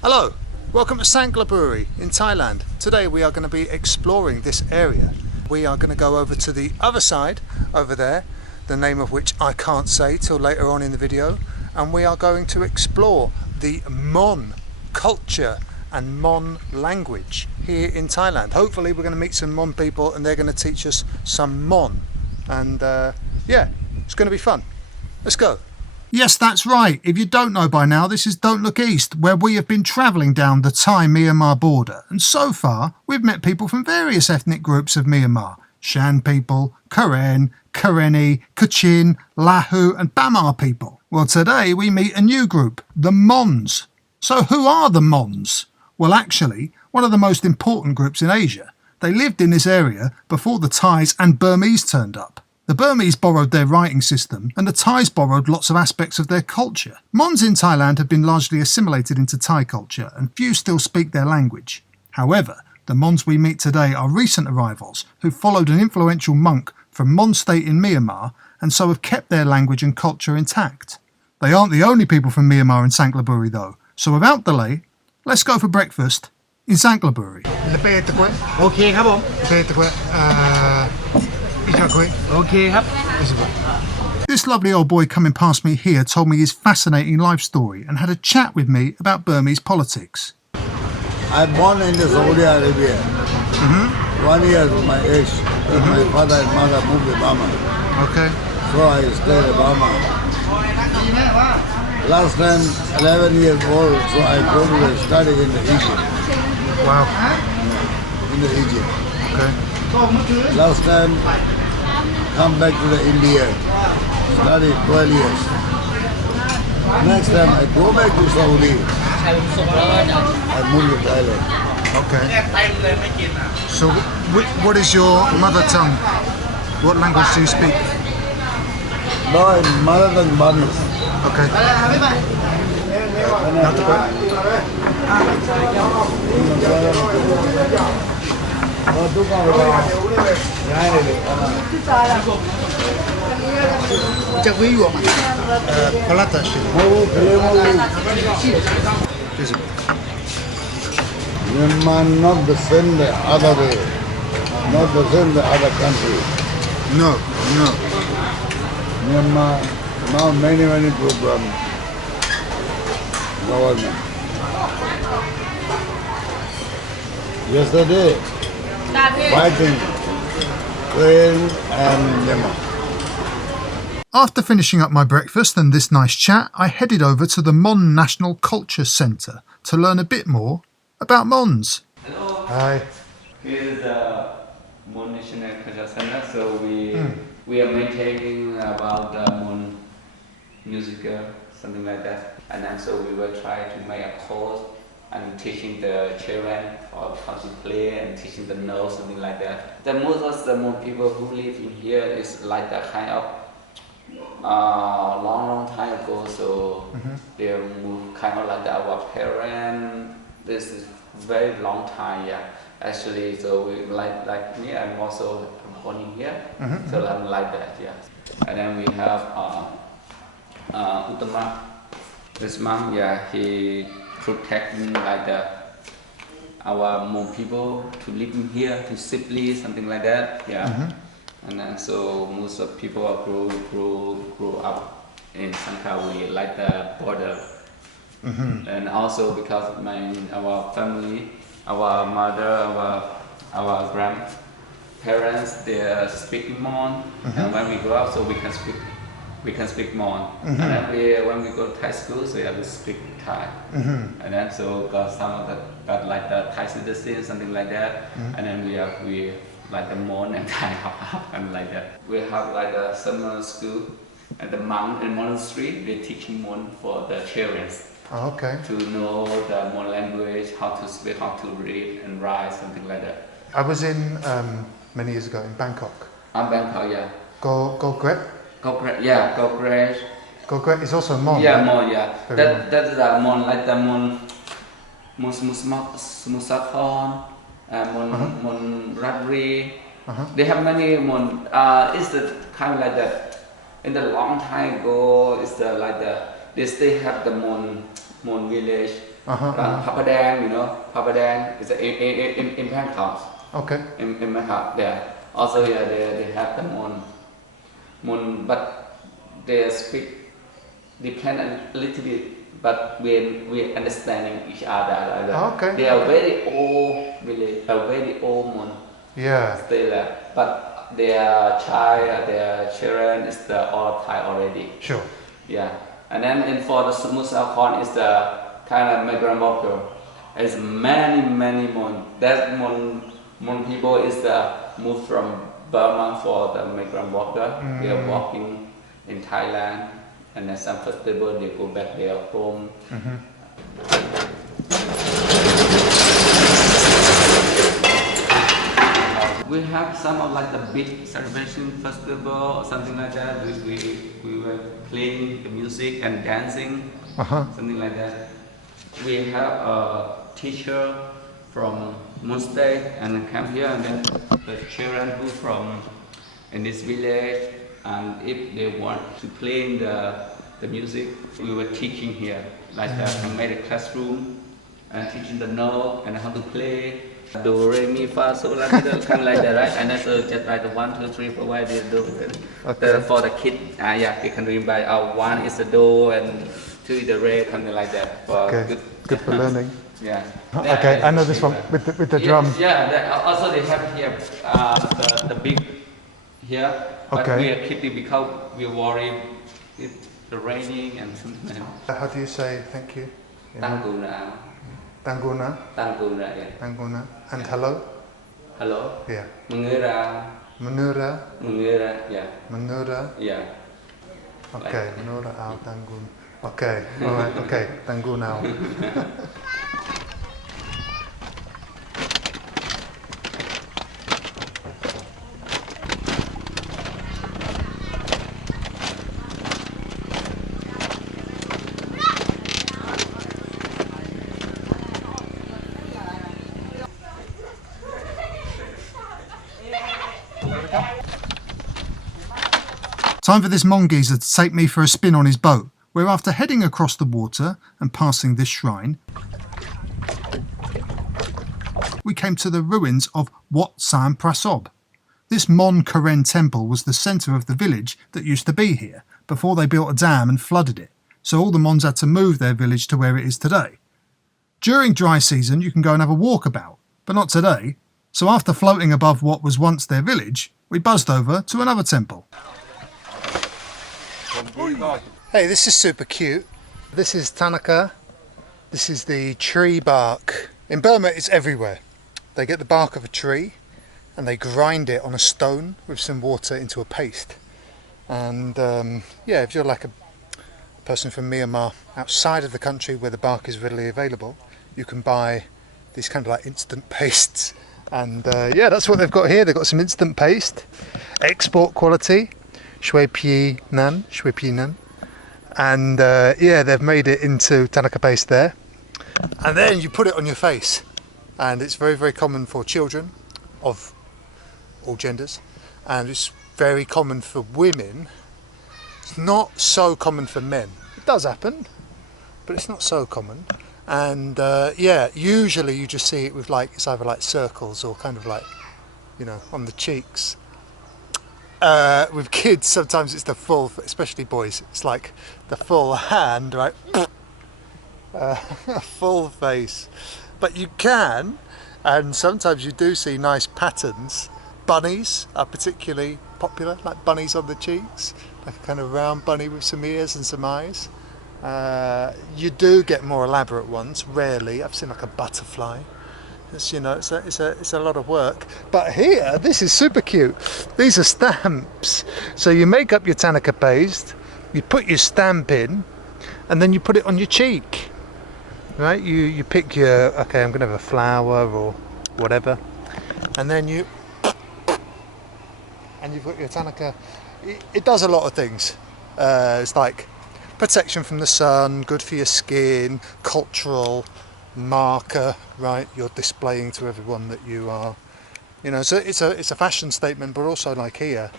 Hello, welcome to Sangkhlaburi in Thailand. Today we are going to be exploring this area. We are going to go over to the other side, over there, the name of which I can't say till later on in the video, and we are going to explore the Mon culture and Mon language here in Thailand. Hopefully we're going to meet some Mon people and they're going to teach us some Mon, and yeah, it's going to be fun. Let's go. Yes, that's right. If you don't know by now, this is Don't Look East, where we have been travelling down the Thai-Myanmar border. And so far, we've met people from various ethnic groups of Myanmar. Shan people, Karen, Karenni, Kachin, Lahu and Bamar people. Well, today we meet a new group, the Mons. So who are the Mons? Well, actually, one of the most important groups in Asia. They lived in this area before the Thais and Burmese turned up. The Burmese borrowed their writing system and the Thais borrowed lots of aspects of their culture. Mons in Thailand have been largely assimilated into Thai culture and few still speak their language. However, the Mons we meet today are recent arrivals who followed an influential monk from Mon State in Myanmar and so have kept their language and culture intact. They aren't the only people from Myanmar in Sangkhlaburi though, so without delay, let's go for breakfast in Sangkhlaburi. Okay,ครับ This lovely old boy coming past me here told me his fascinating life story and had a chat with me about Burmese politics. I'm born in the Saudi Arabia. 1 year of my age. My father and mother moved to Burma. Okay. So I stayed in Burma. Last time, 11 years old, so I go to the study in the Egypt. Wow. In the Egypt. Okay. Last time, come back to the India. Study 12 years. Next time, I go back to Saudi. I moved to Thailand. Okay. So what is your mother tongue? What language do you speak? No, mother tongue Burmese. Okay. Myanmar not the same the other way. Not the same the other country. No. Myanmar now many program government. Yesterday fighting Ukraine and Myanmar. After finishing up my breakfast and this nice chat, I headed over to the Mon National Culture Centre to learn a bit more about Mons. Hello. Hi. Here is the Mon National Culture Center. So we are maintaining about the Mon music, something like that. And then so we will try to make a course and teaching the children of how to play and teaching the notes, something like that. The most of the Mon people who live in here is like the kind of long time ago. So they moved kind of like our parents. This is very long time, yeah. Actually, so we like me, I'm also born in here, so I'm like that, yeah. And then we have Uttama. This month, yeah, he protecting like our Mon people to live in here, to simply something like that, yeah. And then so most of people are grow up in Sangkhlaburi, like the border. And also because our family, our mother, our grandparents, they are speaking Mon, and when we grow up, so we can speak Mon. And then when we go to Thai school, so we have to speak Thai. And then so got some of got like the Thai citizens, something like that. And then we like the Mon and Thai and like that. We have like a summer school at the monk and monastery. We're teaching Mon for the children. Oh, okay. To know the Mon language, how to speak, how to read and write, something like that. I was in many years ago in Bangkok. Bangkok, yeah. Go Gret? Go Great, yeah, Go Great. Go Gret is also Mon. Yeah, Mon, yeah. Very That is a Mon, like the Mon Musakon, Mon Radri. They have many Mon. It's the kind of like that. In the long time ago, it's the like the they still have the Mon village Papadang, you know, Papadang is in Bangkok. Okay. In Bangkok, there. Also, yeah, they have the Mon, but they speak depend a little bit, but we understanding each other. Okay. They are very old village, a very old Mon. Yeah. Still, but their child, their children is the all Thai already. Sure. Yeah, and then for the smooth corn is the kind of migrant worker. There's many Mon. That Mon people is the move from Burma for the migrant worker. They are working in Thailand, and then some festival they go back their home. We have some of like the big celebration festival or something like that. We were playing the music and dancing, something like that. We have a teacher from Moonstay and come here, and then the children who from in this village, and if they want to play the music, we were teaching here, like we made a classroom and teaching the note and how to play. Do, re, mi, fa, sol, la, ti, do, kind of like that, right? And then so just like the 1, 2, 3, 4, 5, they do it. Okay. For the kid, yeah, they can remember. 1 is the do and 2 is the re, something like that. For Good for learning. Yeah. Okay, I know this one with the drum. Yeah. Also they have here the big here. But we are keeping because we worry it's the raining and something. How do you say thank you? Tanguna. Tanguna. Tanguna, yeah. Tanguna. And hello? Hello? Yeah. Mengira. Manura. Mengira, yeah. Manura. Yeah. Okay, Manura al Tangun. Okay, alright, okay, Tangun al. Time for this Mon geezer to take me for a spin on his boat, where after heading across the water and passing this shrine, we came to the ruins of Wat Sam Prasob. This Mon Karen temple was the centre of the village that used to be here, before they built a dam and flooded it, so all the Mons had to move their village to where it is today. During dry season you can go and have a walkabout, but not today, so after floating above what was once their village, we buzzed over to another temple. Hey, this is super cute. This is Tanaka. This is the tree bark. In Burma it's everywhere. They get the bark of a tree and they grind it on a stone with some water into a paste. And yeah, if you're like a person from Myanmar outside of the country where the bark is readily available, you can buy these kind of like instant pastes. And yeah, that's what they've got here. They've got some instant paste, export quality. Shui Pi Nan, and yeah, they've made it into Tanaka paste there, and then you put it on your face, and it's very, very common for children of all genders, and it's very common for women. It's not so common for men. It does happen, but it's not so common. And yeah, usually you just see it with like, it's either like circles or kind of like, you know, on the cheeks. With kids, sometimes it's the full, especially boys, it's like the full hand, right? Full face. But you can, and sometimes you do see nice patterns. Bunnies are particularly popular, like bunnies on the cheeks, like a kind of round bunny with some ears and some eyes. You do get more elaborate ones, rarely. I've seen like a butterfly. It's, you know, it's a lot of work. But here, this is super cute. These are stamps. So you make up your Tanaka paste, you put your stamp in, and then you put it on your cheek. Right? You pick your, okay, I'm going to have a flower or whatever. And then you've got your Tanaka. It does a lot of things. It's like protection from the sun, good for your skin, cultural marker, right? You're displaying to everyone that you are, you know, so it's a fashion statement, but also like here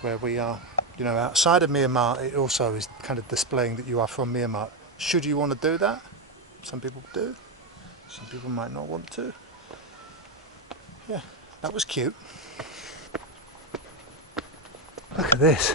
where we are, you know, outside of Myanmar, it also is kind of displaying that you are from Myanmar. Should you want to do that? Some people do. Some people might not want to. Yeah, that was cute. Look at this.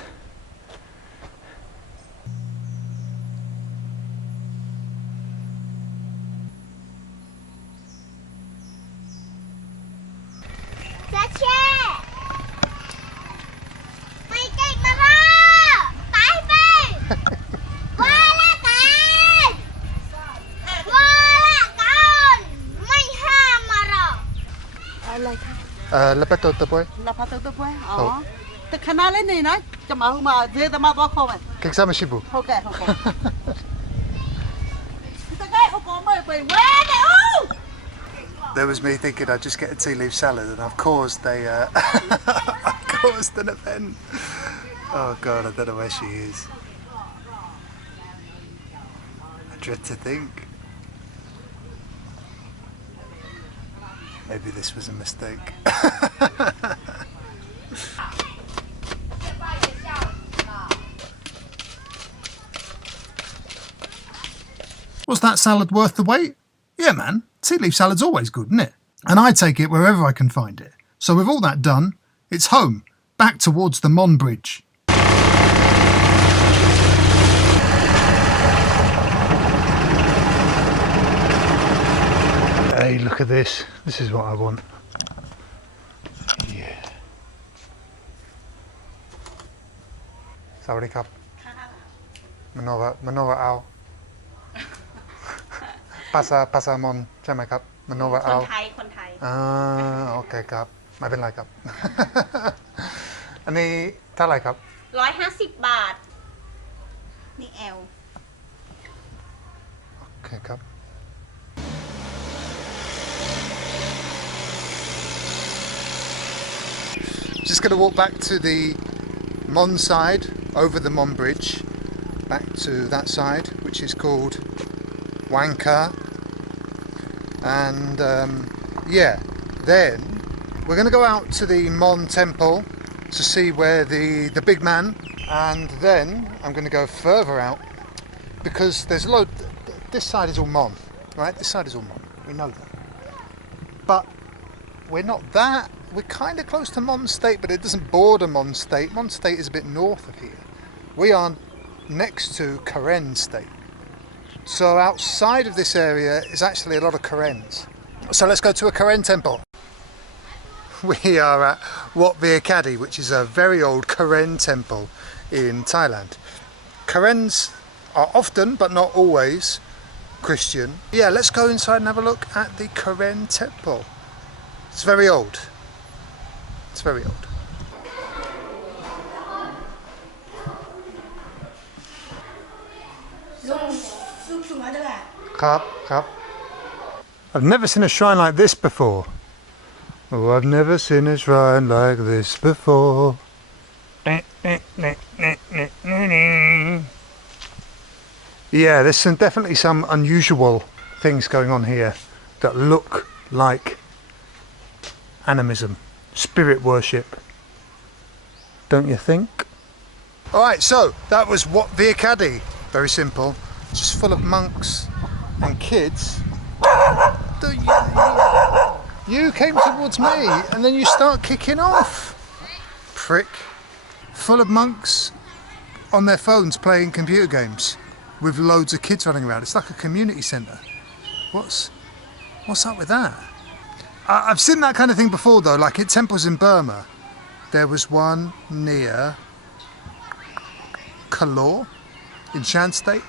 Lepas tu boy. Lepas tu boy. Te kenal ni na, cuma rumah dia tema bako kan. Kek sama sibu. Okey. Kita kaya hukum boy. Wah, There was me thinking I'd just get a tea leaf salad, and I've caused a I've caused an event. Oh God, I don't know where she is. I dread to think. Maybe this was a mistake. Was that salad worth the wait? Yeah, man. Tea leaf salad's always good, isn't it? And I take it wherever I can find it. So with all that done, it's home, back towards the Mon Bridge. Hey, look at this. This is what I want. Yeah. Sawadee krap. Manova ao. Pasa Mon ใช่ไหมครับ Manova คน ao ไทยคนไทย โอเคครับไม่เป็นไรครับ อันนี้เท่าไหร่ครับ 150 บาท นี่แอล โอเคครับ Just going to walk back to the Mon side, over the Mon Bridge, back to that side, which is called Wangkha. And yeah, then we're going to go out to the Mon temple to see where the big man, and then I'm going to go further out because there's a load. This side is all Mon, right? This side is all Mon. We know that, but we're not that. We're kind of close to Mon State, but it doesn't border Mon State. Mon State is a bit north of here. We are next to Karen State. So outside of this area is actually a lot of Karens. So let's go to a Karen temple. We are at Wat Viakadi, which is a very old Karen temple in Thailand. Karens are often, but not always, Christian. Yeah, let's go inside and have a look at the Karen temple. It's very old. It's very old. Cup. I've never seen a shrine like this before. Oh, I've never seen a shrine like this before. Yeah, there's definitely some unusual things going on here that look like animism, spirit worship. Don't you think? Alright, so that was Wat Viakadi. Very simple. Just full of monks and kids. You came towards me and then you start kicking off. Prick. Full of monks on their phones playing computer games with loads of kids running around. It's like a community centre. What's up with that? I've seen that kind of thing before though, like at temples in Burma. There was one near Kalor in Shan State.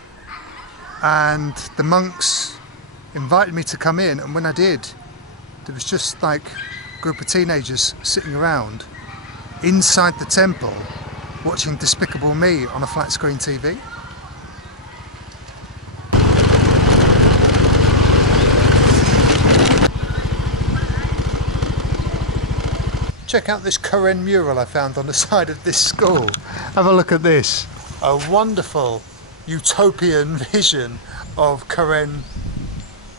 And the monks invited me to come in, and when I did, there was just like a group of teenagers sitting around inside the temple watching Despicable Me on a flat screen TV. Check out this Karen mural I found on the side of this school. Have a look at this. A wonderful utopian vision of Karen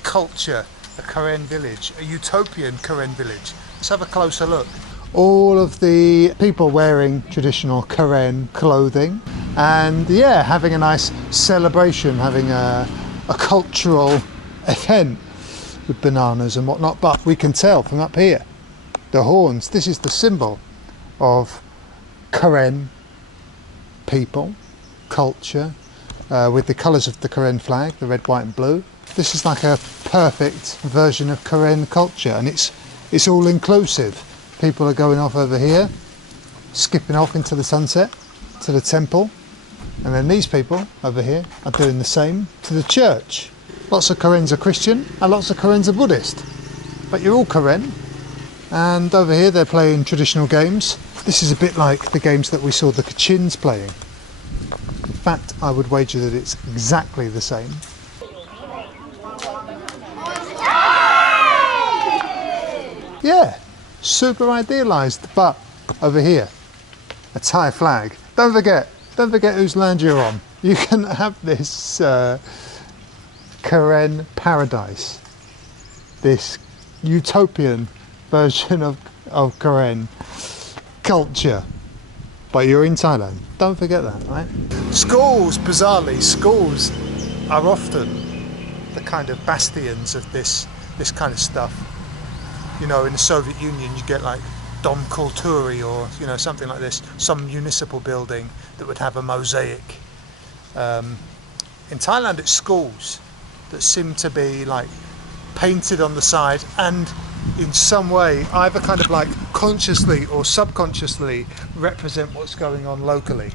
culture, a Karen village, a utopian Karen village. Let's have a closer look. All of the people wearing traditional Karen clothing and yeah, having a nice celebration, having a cultural event with bananas and whatnot, but we can tell from up here, the horns, this is the symbol of Karen people, culture, with the colours of the Karen flag, the red, white and blue. This is like a perfect version of Karen culture, and it's all inclusive. People are going off over here, skipping off into the sunset to the temple, and then these people over here are doing the same to the church. Lots of Karens are Christian and lots of Karens are Buddhist, but you're all Karen. And over here they're playing traditional games. This is a bit like the games that we saw the Kachins playing. In fact, I would wager that it's exactly the same. Yeah, super idealised. But over here, a Thai flag. Don't forget whose land you're on. You can have this Karen paradise, this utopian version of Karen culture, but you're in Thailand. Don't forget that, right? Schools, bizarrely, schools are often the kind of bastions of this kind of stuff. You know, in the Soviet Union you get like Dom Kulturi or, you know, something like this, some municipal building that would have a mosaic. In Thailand it's schools that seem to be like painted on the side and in some way either kind of like consciously or subconsciously represent what's going on locally.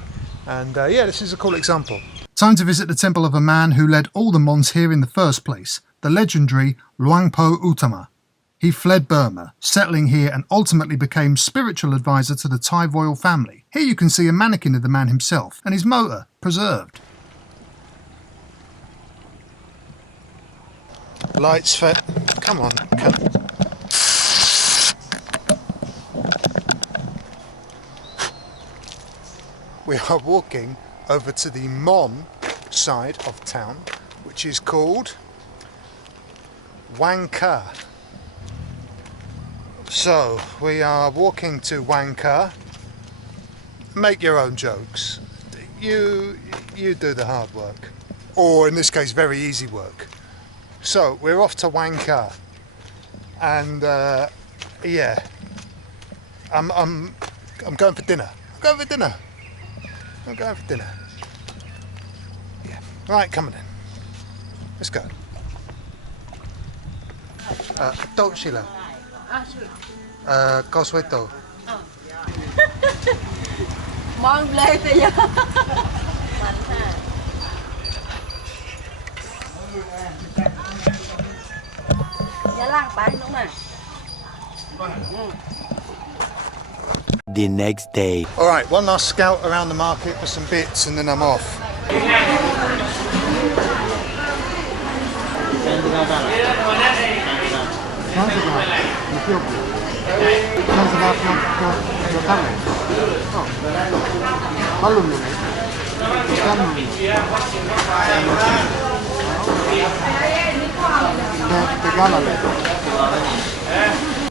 And yeah, this is a cool example. Time to visit the temple of a man who led all the Mons here in the first place, the legendary Luangpo Uttama. He fled Burma, settling here and ultimately became spiritual advisor to the Thai royal family. Here you can see a mannequin of the man himself and his motor preserved. Lights fit. Come on. We are walking over to the Mon side of town, which is called Wangkha. So we are walking to Wangkha. Make your own jokes. You do the hard work, or in this case, very easy work. So we're off to Wangkha, and yeah, I'm going for dinner. I'm going for dinner. Yeah. Right, coming in. Let's go. Đậu xí là. Có suối tàu. Mong lên thì The next day. Alright, one last scout around the market for some bits and then I'm off.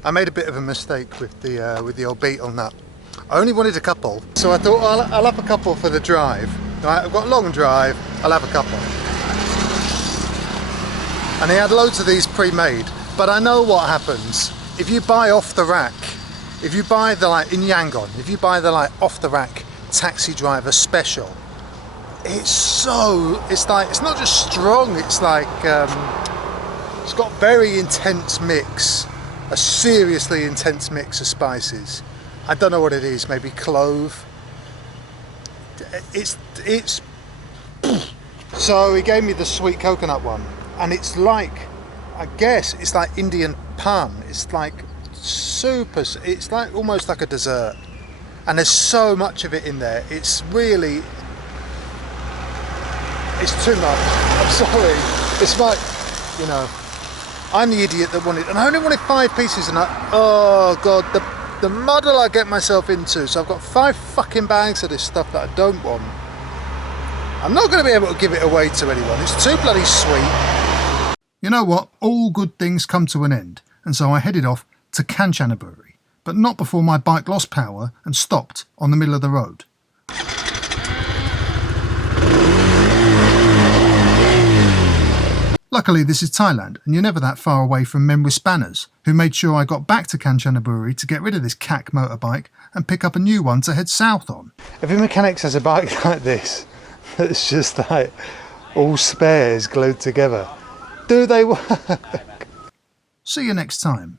I made a bit of a mistake with the old beetle nut. I only wanted a couple, so I thought I'll have a couple for the drive. Right, I've got a long drive, I'll have a couple. And he had loads of these pre-made, but I know what happens. If you buy off the rack, if you buy the like in Yangon, if you buy the like off the rack taxi driver special, it's not just strong, it's like it's got very intense mix, a seriously intense mix of spices. I don't know what it is, maybe clove. It's so he gave me the sweet coconut one, and it's like, I guess it's like Indian pan. It's like super, it's like almost like a dessert, and there's so much of it in there. It's really, it's too much. I'm sorry. It's like, you know, I'm the idiot that wanted, and I only wanted 5 pieces, and oh god, the muddle I get myself into. So I've got 5 fucking bags of this stuff that I don't want. I'm not going to be able to give it away to anyone. It's too bloody sweet. You know what? All good things come to an end, and so I headed off to Kanchanaburi, but not before my bike lost power and stopped on the middle of the road. Luckily this is Thailand and you're never that far away from men with spanners, who made sure I got back to Kanchanaburi to get rid of this cack motorbike and pick up a new one to head south on. Every mechanic has a bike like this that's just like all spares glued together. Do they work? See you next time.